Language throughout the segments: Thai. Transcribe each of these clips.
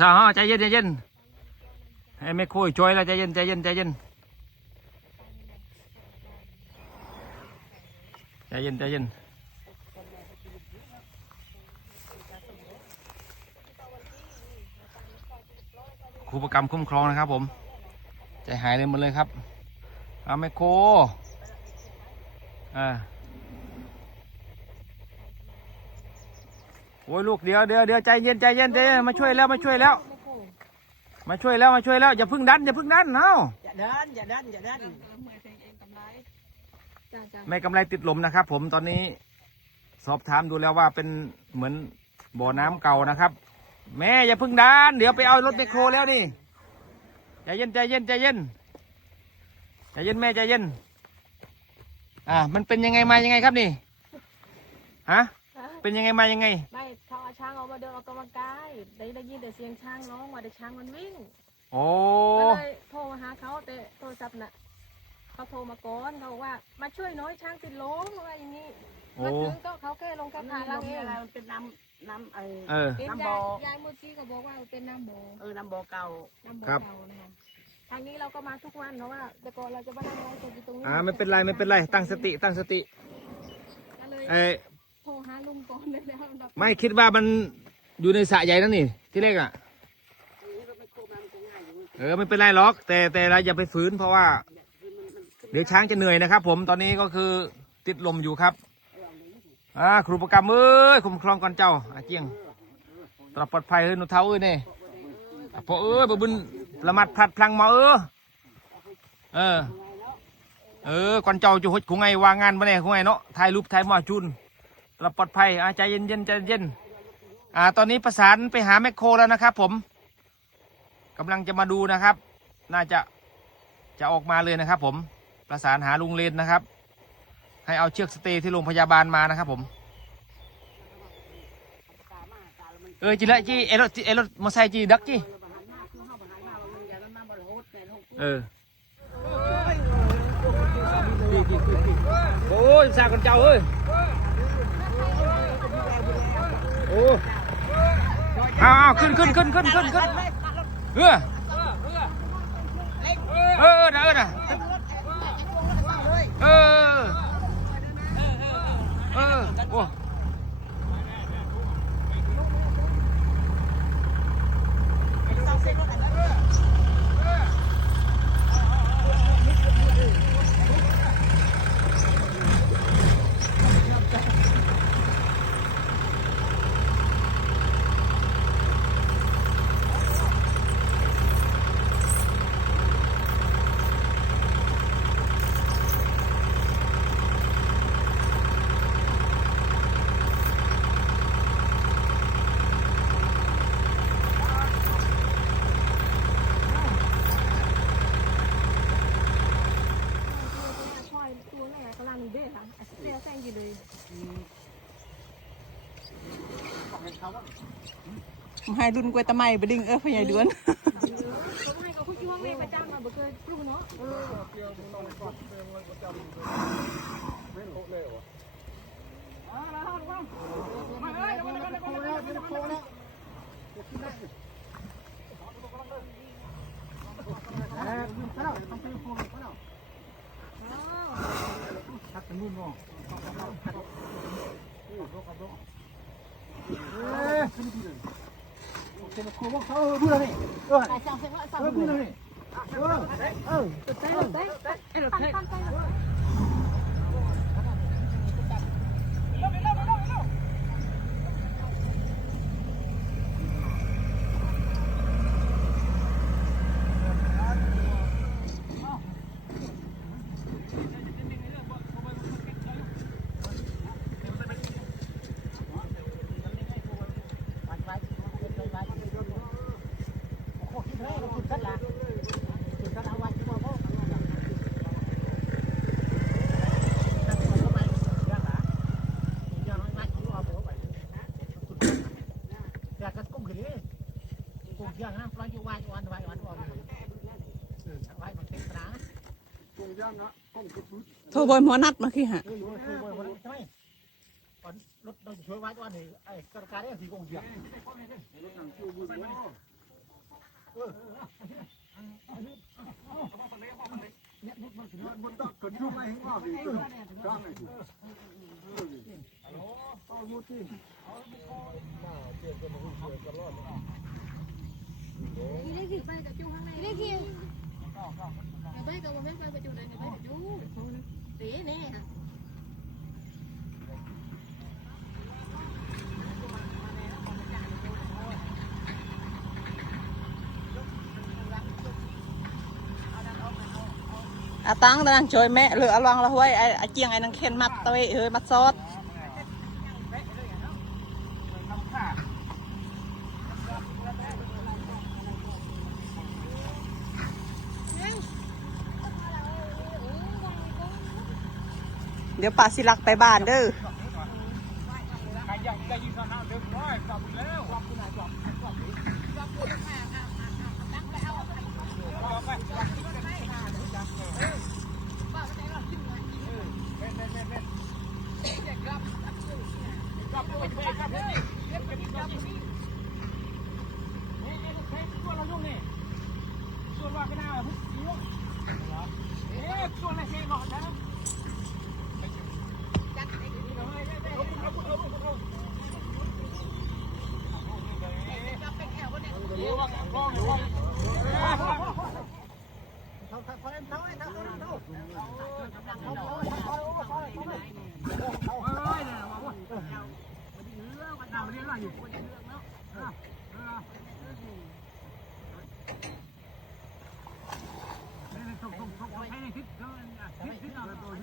สาวใจเย็นใจเย็นให้ไม่คุยช่วยแล้วใจเย็นใจเย็นใจเย็นใจเย็นใจเย็นครูประกรรมคุ้มครองนะครับผม ใจหายเลยหมดเลยครับเอาไม่โคอ่า โอ้ยลูกเดี๋ยวเดี๋ยวเดี๋ยวใจเย็นใจเย็นใจเย็นมาช่วยแล้วมาช่วยแล้ว มาช่วยแล้วมาช่วยแล้วอย่าเพึ่งดันอย่าเพึ่งดันเอ้าอย่าเดินอย่าเดินอย่าเดินไม่กำไรติดลมนะครับผมตอนนี้ สอบถามดูแล้วว่าเป็นเหมือนบ่อน้ำเก่านะครับ แม่อย่าเพึ่งดันเดี๋ยวไปเอารถแมคโครแล้วนี่ใจเย็นใจเย็นใจเย็นใจเย็นแม่ใจเย็น อ่า มันเป็นยังไงมายังไงครับนี่ฮะ เป็นยังไงมายังไง ไม่เขาเอาช้างออกมาเดินออกกำลังกายได้ได้ยินแต่เสียงช้างร้องว่าแต่ช้างมันวิ่งโอ้ก็เลยโทรมาหาเขาแต่โทรศัพท์น่ะเขาโทรมาก่อนเขาบอกว่ามาช่วยน้อยช้างติดลมอะไรอย่างนี้โอ้มาถึงก็เขาแค่ลงแค่พาเราเองอะไรมันเป็นน้ำน้ำเออ เออ เห็นน้ำบ่ยาอ ยยายมูซี่ก็บอกว่าเป็นน้ำบ่อเออน้ำบ่อเก่า น้ำบ่อครับ เก่านะคะทางนี้เราก็มาทุกวันเพราะว่าแต่ก่อนเราจะมานั่งรออยู่ตรงนี้อ่าไม่เป็นไรไม่เป็นไรตั้งสติตั้งสติ ก็เลยเอ้ยโทร หาลุงก่อนเลยแล้วอันดับไม่คิดว่ามันอยู่ในสระใหญ่นั่นนี่ ที่แรกอะ เออไม่เป็นไรหรอก แต่แต่เราอย่าไปฝืนเพราะว่า เดี๋ยวช้างจะเหนื่อยนะครับ ผมตอนนี้ก็คือติดลมอยู่ครับอ่าครูประกรรมเอ้ยคุ้มครองก่อนเจ้าอาเจียงตลอดปลอดภัยเฮ้ยหนุเท้าเอ้ยเนี่ยอะพอเอ้ยบบุญละมัดพลัดพลังมาเออเออ เออก่อนเจ้าจะหดคงไงวางงานมาเนี่ยคงไงเนาะถ่ายรูปถ่ายหมอจุน ตลอดปลอดภัยอาใจเย็นเย็นๆใจเย็นอ่าตอนนี้ประสานไปหาแมคโครแล้วนะครับ ผมกำลังจะมาดูนะครับ น่าจะจะออกมาเลยนะครับ ผมประสานหาลุงเลนนะครับ ให้เอาเชือกสเตย์ที่โรงพยาบาลมานะครับ ผมเออจีละจีเอรถเอรถมอไซค์จีดักจีเออโอ้ยสาคนเจ้าเอ้ยโอ้อ้าวขึ้นขึ้นขึ้นขึ้นขึ้นขึ้นเออเออนะเออนะเออ เออ โอ้ ช่อยตัวแม่กำลังเด้ค่ะเรียวแซงอยู่เลย ให้รุ่นกวยตะไมบดิงเออพญายเดือนผมให้กับคุณช่วงแม่ประจำมาบ่เคยปรุงเนาะ 放开放开了 โทรบอยหมอนัดมาคือฮะรถเราช่วยไว้ตัวนี้ไอ้กระการเนี่ยสีกงเสียนี่ ขี่ไปกับจูข้างในนี่ขี่ไปกับผมไม่ไปกับจูเลยไปกับจูเต๋แน่ฮะอาตังนางช่วยแม่หรืออลองละห้วยไอ้เจียงไอ้นางเข็นมัดตะเวเฮ้ยมัดซอส ดี๋ยวป้าสิลักไปบ้านเด้อ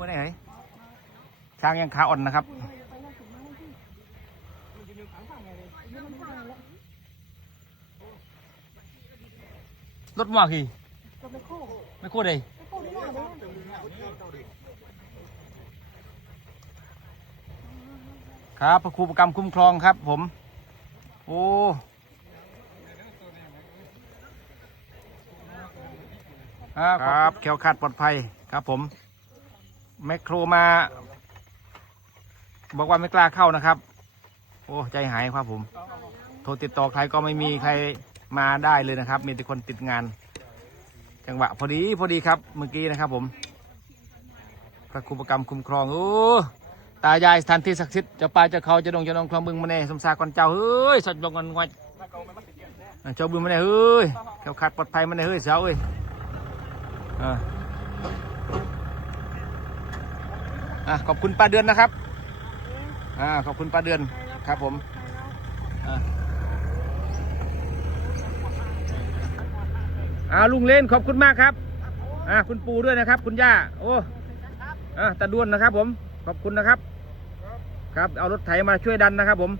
ว่าไหนช้างยังขาอ่อนนะครับ รถมากกี่ไม่โคตรเลยครับพระครูประกรรมคุ้มครองครับ ผม โอ้ครับแคล้วคาดปลอดภัยครับผม แมคโครมา บอกว่าไม่กล้าเข้านะครับ โอ้ใจหายครับผม โทรติดต่อใครก็ไม่มีใครมาได้เลยนะครับ มีแต่คนติดงาน จังหวะพอดีพอดีครับเมื่อกี้นะครับ ผมพระครูประกรรมคุ้มครองโอ้ตายายสถานที่ศักดิ์สิทธิ์จ้าป่าจ้าเขาจะดงจะดงคลองบึงมาเน่สมสาก่อนเจ้าเฮ้ยสัตว์ดงกันงวดเจ้าบึงมาเน่เฮ้ยแคล้วคลาดปลอดภัยมาเน่เฮ้ยเสาเอ้ยอ่า อะขอบคุณป้าเดือนนะครับอ่าขอบคุณป้าเดือนครับผมอ่าอ่าลุงเล่นขอบคุณมากครับอ่าคุณปูด้วยนะครับ คุณย่าโอ้อ่าตาด้วนนะครับผมขอบคุณนะครับ ครับเอารถไถมาช่วยดันนะครับ ผม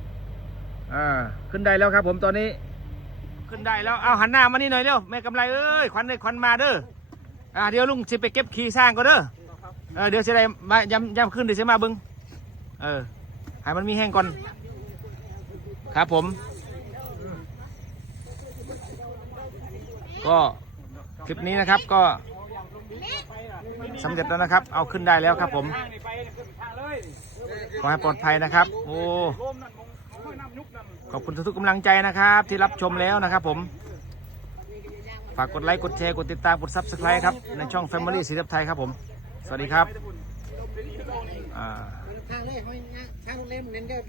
อ่าขึ้นได้แล้วครับ ผมตอนนี้ ขึ้นได้แล้วเอาหันหน้ามานี่หน่อยเร็วแม่กำไรเอ้ยควันเลยควันมาเด้ออ่าเดี๋ยวลุงสิไปเก็บขี้สร้างก็เด้อ เออเดี๋ยวจะได้มายำยำขึ้นเดี๋ยวจะมาเบึงเออให้มันมีแห้งก่อน ครับผม ก็คลิปนี้นะครับก็สำเร็จแล้วนะครับ เอาขึ้นได้แล้วครับผมขอให้ปลอดภัยนะครับ โอ้ขอบคุณทุกๆกำลังใจนะครับ ที่รับชมแล้วนะครับผม ฝากกดไลค์ กดแชร์ กดติดตาม กดซับสไครต์ครับ ในช่อง Family สีทับไทยครับผม สวัสดีครับ อ่า ทางเลยเขาทางเล่มเน้นเด้อ